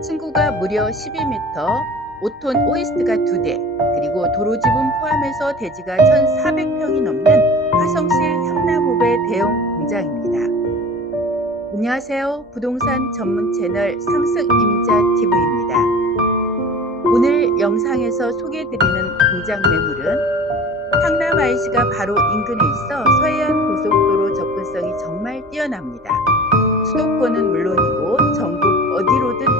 층고가 무려 12m, 5톤 오이스트가 2대, 그리고 도로 지분 포함해서 대지가 1,400평이 넘는 화성시 향남읍의 대형 공장입니다. 안녕하세요. 부동산 전문 채널 상승 이민자 TV입니다. 오늘 영상에서 소개해드리는 공장 매물은 향남 IC가 바로 인근에 있어 서해안 고속도로 접근성이 정말 뛰어납니다. 수도권은 물론이고 전국 어디로든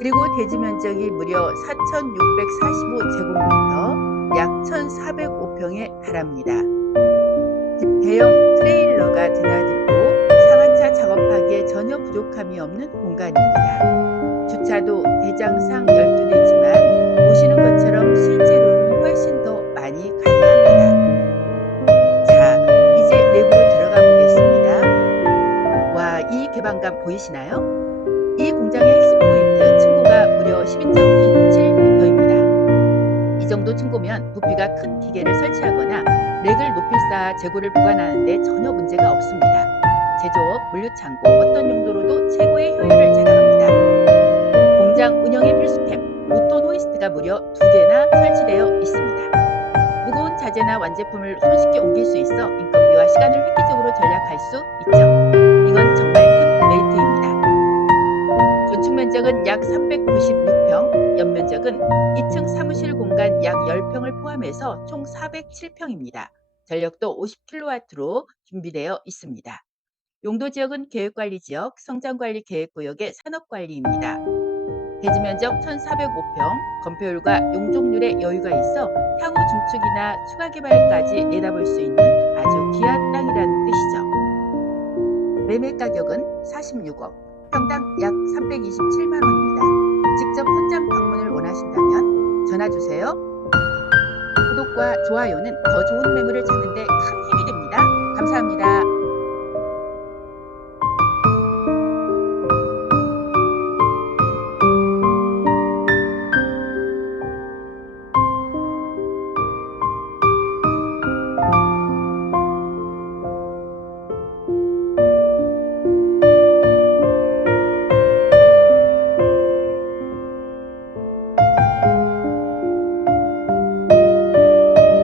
그리고 대지 면적이 무려 4,645제곱미터, 약 1,405평에 달합니다. 대형 트레일러가 드나들고 상하차 작업하기에 전혀 부족함이 없는 공간입니다. 주차도 대장상 12대지만 보시는 것처럼 실제로는 훨씬 더 많이 가능합니다. 자, 이제 내부로 들어가 보겠습니다. 와, 이 개방감 보이시나요? 이 공장의 핵심 포인트 12.27m입니다. 이 정도 층고면 부피가 큰 기계를 설치하거나 렉을 높이 쌓아 재고를 보관하는데 전혀 문제가 없습니다. 제조업, 물류창고 어떤 용도로도 최고의 효율을 자랑합니다. 공장 운영의 필수템 5톤 호이스트가 무려 2개나 설치되어 있습니다. 무거운 자재나 완제품을 손쉽게 옮길 수 있어 인건비와 시간을 획기적으로 절약할 수 있죠. 이건 정말 큰 메리트입니다. 건축 면적은 약 396 평, 연면적은 2층 사무실 공간 약 10평을 포함해서 총 407평입니다. 전력도 50kW로 준비되어 있습니다. 용도 지역은 계획관리 지역, 성장관리 계획구역의 산업관리입니다. 대지 면적 1,405평, 건폐율과 용적률에 여유가 있어 향후 중축이나 추가 개발까지 내다볼 수 있는 아주 귀한 땅이라는 뜻이죠. 매매 가격은 46억, 평당 약 327만 원입니다. 직접 현장 원하신다면 전화 주세요. 구독과 좋아요는 더 좋은 매물을 찾는 데 큰 힘이 됩니다. 감사합니다.